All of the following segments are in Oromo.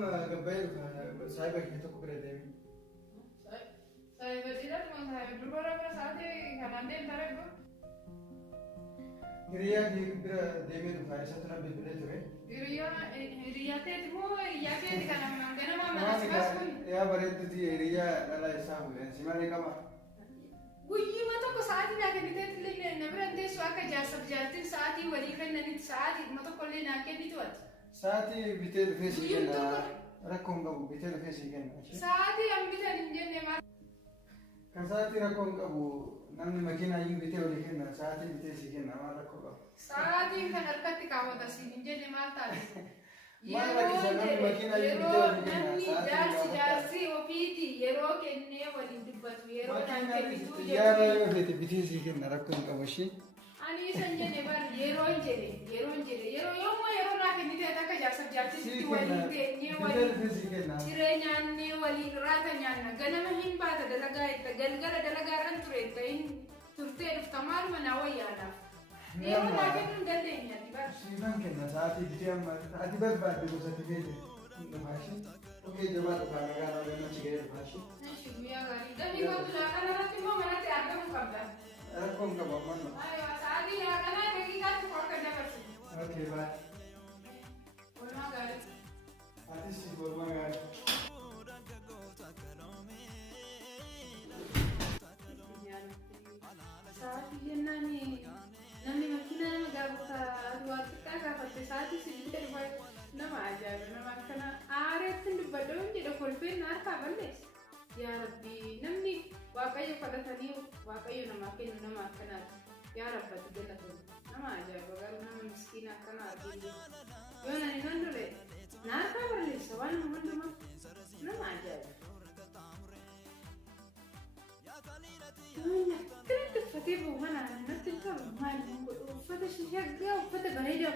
ما قبل سايبك يتوقع دايما. سايب بديلات ما سايب دبورة بس هذه كمان ترى هريا دي دايما فارسة ترى بيبلة تبي. هريا تدمو هريا كده كلام عندنا ما نسمع يا بريت دي هريا لا يسامو يعني سمعني كمان. ويجي ما تقول ساعتي لكن تتلين نبرة ده سواك جاسب جاتين ساعتي ولي خلنا نت ساعتي ما تقول لنا كده توت. ساعتي بيتل فيسي كنا ركون قبو بيتل فيسي كنا. ساعتي أم بيتل نجني ما. كساعتي ركون قبو نمني مكينا يو بيتل ولي خلنا ساعتي بيتل سي كنا ما ركون قبو. ساعتي كان أركتي كاو تاسي نجني ما تاني. جارسي وفيتي يرو كني ولي دبتو يرو نانك بيتو يا بيتي بيتل سي كنا ركون قبو شيء. أنا سنجني بار يرو إنجلي يرو يوم يرو راكني تأتاك جاسب جاتي ولي تني ولي تريني ولي راتني أنا مهين بعد دلقا دلقا رنتري تين ترتي افتمار مناوي أنا يرو راكني دلني بار سيمان كنا ساعتي بتيام هذه بس بعد بوساتي بيتي ماشي اوكي جماعة فانا قاعد انا شيء ماشي ماشي يا غالي ده هي قلت لك انا راتي ما مرات اعرف قبل ركون قبل منه ايوه ساعتي يا انا دقيقه تفكر كده بس اوكي باي والله غالي هذه شيء والله غالي ساعتي جناني نمني مكينة قابوتا أدوات كاكا فتي ساعتي سجل باي نما عجاب نما كنا عارف تندبدون جدا كل فين ناركا بلس يا ربي نمني واقعي فلتني واقعي نما كنا يا رب تجلتون نما عجاب وقالوا نما مسكينة كنا أرجل يونا نندل ناركا بلس وانا مندما نما عجاب كنت فتي بوهنا نتلقى مال فتى شجع وفتى بريدة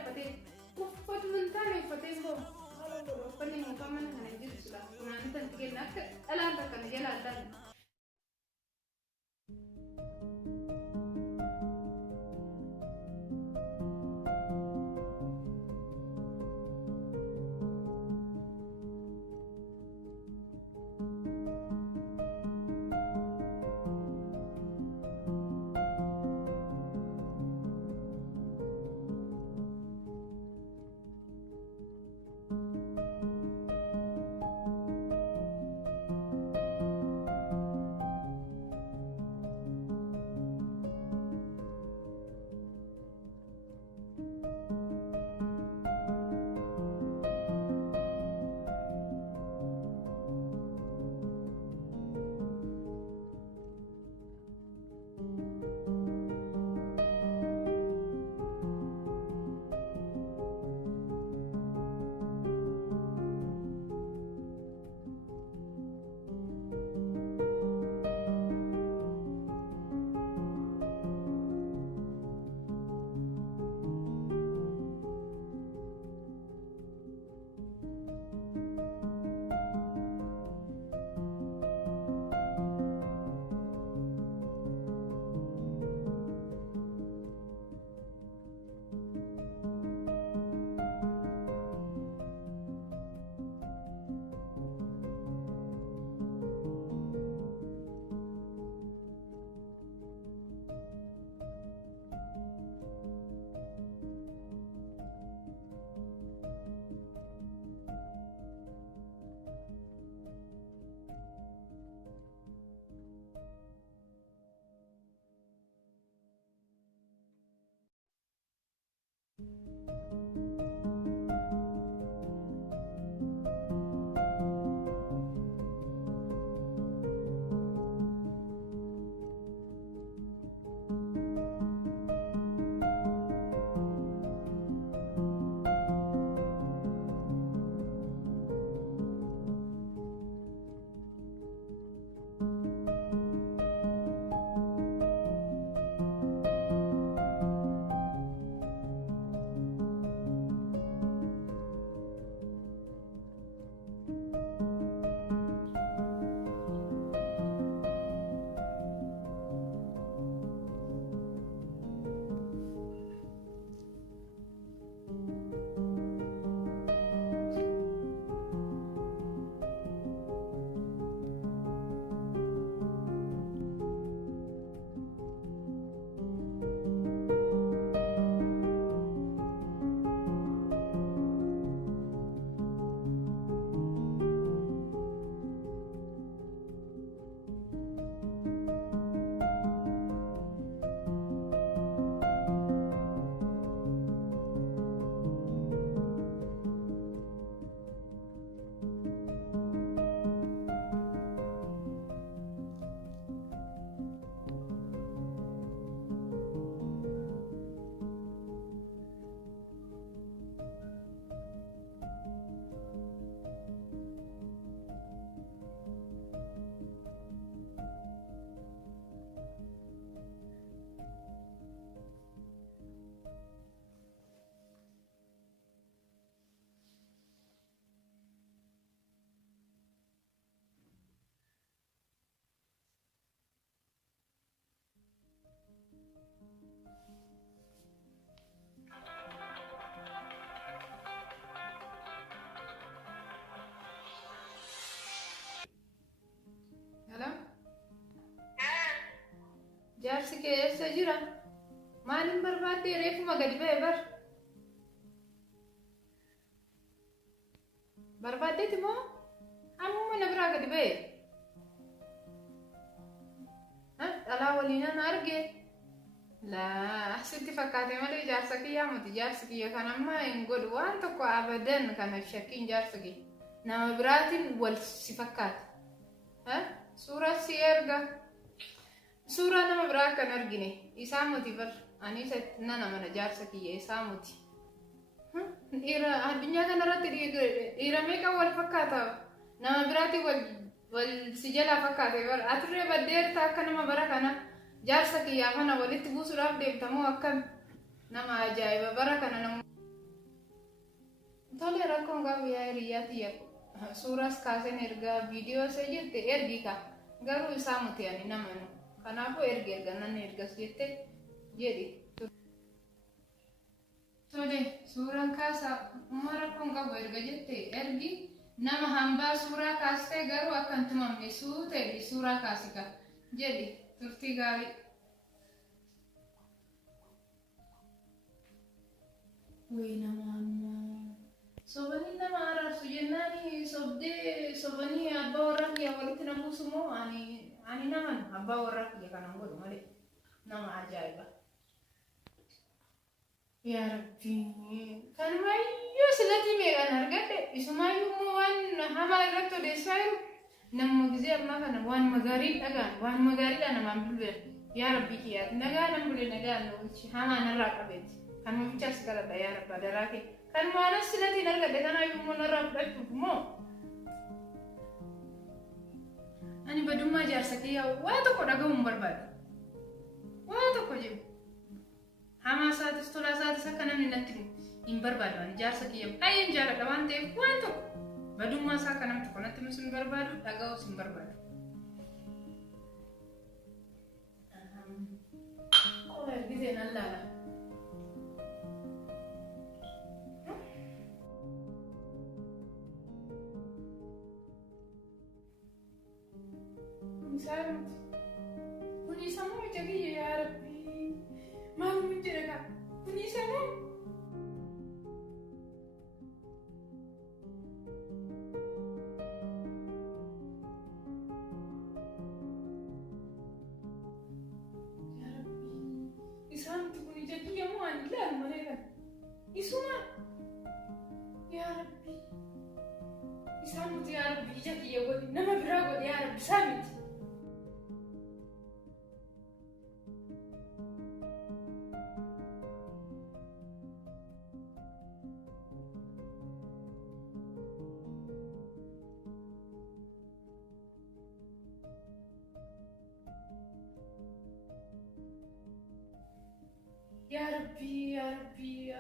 وفتى من ثاني فتى بو فني مكمل هنجيب سلا كنا نتنتقل نك ألا تكن جلا دل jaarsi kee eessa jira? Maalin barbaadde reefuma gadi ba'e bar? Barbaaddeeti moo? Ammuma na biraa gadi ba'e? Dhalaa waliinan arge. Laa sitti fakkaate malee jaarsa kiyyaa miti. Jaarsi kiyya kan amma hin godhu waan tokko abadan kana shakkiin jaarsa kiyya. Nama biraatiin wal si fakkaata. Suuraa si erga. Suuraa nama biraa kan argine. Isaa miti bar. Anis nana mana jaarsa kiyya isaa miti. Addunyaa kanarratti dhiira meeqa wal fakkaata? Nama biraatiin wal si jalaa fakkaate bar. Aturree baddeerta akka nama bara kana. Jaarsa kiyyaa kana walitti buusuudhaaf deemtamoo akkam nama ajaa'iba bara kana namu. Tole rakkoon gaafa yaa hiriyaa tiyya suuraas kaaseen ergaa viidiyoo isa jette ergi ka garuu isaa miti ani nama nu kanaafuu erga nan ergas jette jedhi. Tole suuraan kaasaa umma rakkoon qabu erga jette ergi nama hambaa suuraa kaastee garuu akka hin tumamne suutee suuraa kaasika jedhi. Turtii gaarii. Wee nama ammoo sobanii nama araarsu jennaani sobanii abbaa warraa kiyya walitti na buusu moo ani naman abbaa warraa kiyya kanan godhu malee nama ajaa'iba. Yaa Rabbii kanumayyuu silatii meeqan argadhe isumaayyuu immoo waan hamaa irratti odeessaa jiru. Nama gizee ammaa kana waan magaarii dhagaan waan magaariidha namaan bulbeera. Yaa Rabbii kiyyaati nagaa nan bulee nagaa nuuchi hamaa narraa qabeeti. Kan mufichas galadha yaa Rabba daraa kee. Kan maalas silatiin argadhe kanaayyuu immoo narraa fudhachuuf moo. Ani badummaa jaarsa kiyyaa waa tokko dhagahuun barbaada. Waa tokko jedhu. Hamaa isaatis tolaa isaatis akka namni natti hin barbaadu. Ani jaarsa kiyyaa baay'een jaaladha waan ta'eef waan tokko. Badummaa isaa kanam tokko natti misun barbaadu dhagaa'us hin barbaadu. Qola ergisee nan laala. Kun isa moo ija kiyya yaa Rabbii? Maal mun jedha kaa? Kun isa moo? Isaan kun ija kiyya moo ani ilaalu malee kan? Isuma yaa Rabbii. Isaan miti yaa Rabbii ija kiyya godhi nama biraa godhi yaa Rabbii isaa miti. Ya Rabbi.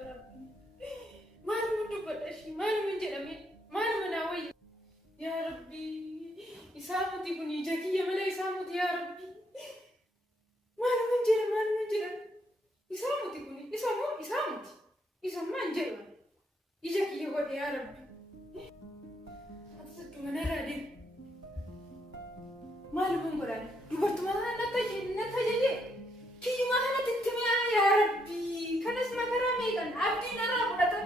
Maal mun dubbadhashi? Maal mun jedhame? Maal manaa wayya? Ya Rabbi. Isaa muti kun ija kiyya malee isaa muti ya Rabbi. Maal mun jedha? Isaa muti kun isa moo isaa muti? Isa maan jedha? Ija kiyya godhe ya Rabbi. Asattu manarraa deemu. Maal mun godhan? Dubartuma natti ajajee. Kiyyuma kanatti itti mi'aa yaa Rabbi. Kanas makaraa meeqan abdii narraa fudhatan.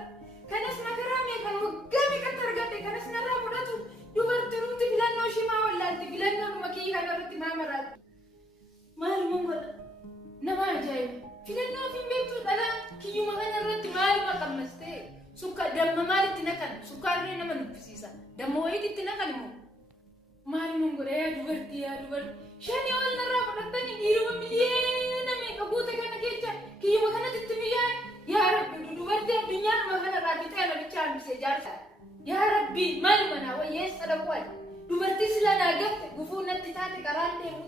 Kanas makaraa meeqan waggaa meeqatti argadhe kanas narraa fudhatu. Dubartii nuti filannoo shimaa wallaalti filannoo dhuma kiyya kanarratti maamaraati. Maal mun godha? Nama ajaa'iba. Filannoo fi beektuu dhalaa kiyyuma kanarratti maaluma qammastee damma maalitti naqan? Sukkaarree nama nuffisiisa. Damma wayiitti naqan immoo. Maal mun godha yaa dubartii? Shanii ol narraa fudhatanii dhiiruma miliyoona meeqa guute kana keessa kiyyuma kanatti itti mi'aa yaa Rabbi dubartii addunyaanuma kanarraa bitee namicha hambisee jaarsa. Yaa Rabbi maal manaa wayyeessa dhaqwal dubartii sila naa gatte gufuu natti taate karaan deemu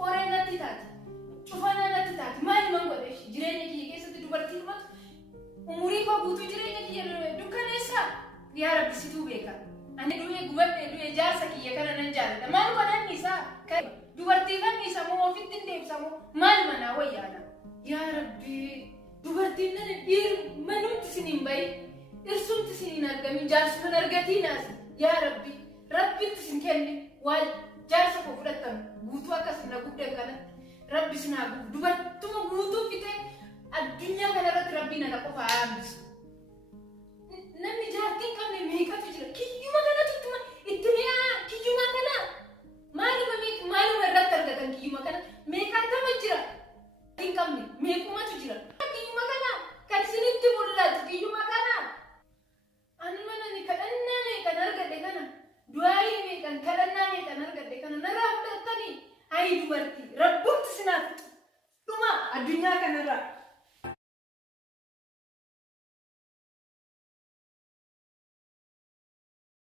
qoree natti taate cufanaa natti taate maal man godhe jireenya kiyya keessatti dubartii dhumatu umurii koo guutuu jireenya kiyya dukkaneessaa yaa Rabbi situu beeka. Ani du'ee gubadhee du'ee jaarsa kiyya kana nan jaalladha. Maal godhanni isaa? Dubartii kan isa moo ofitti hin deebisamu maal manaa wayyaadha. Yaa Rabbi dubartiin nan manumti isin hin bahi dhirsumti isin hin argamin jaarsuma argatiinaas yaa Rabbi rabbitti isin kenne waan jaarsa koo fudhatamu guutuu akkasuma guddan kanatti Rabbi sinaa dubartuma guutuu fite addunyaa kanarratti Rabbiin ala qofa hambisa. Namni jaartiin qabne meeqatu jira? Kiyyuma kanatu itti mi'aa kiyyuma kana maaluma irratti argatan kiyyuma kana meeqatama jira? Hin qabne meequmatu jira? Kiyyuma kana kan isinitti mul'atu kiyyuma kana. Ani mana ni kadhannaa meeqan argadhe kana du'aayii meeqan kadhannaa meeqan argadhe kana narraa fudhattanii ayi dubartii rabbumti sinaaf dhuma addunyaa kanarraa.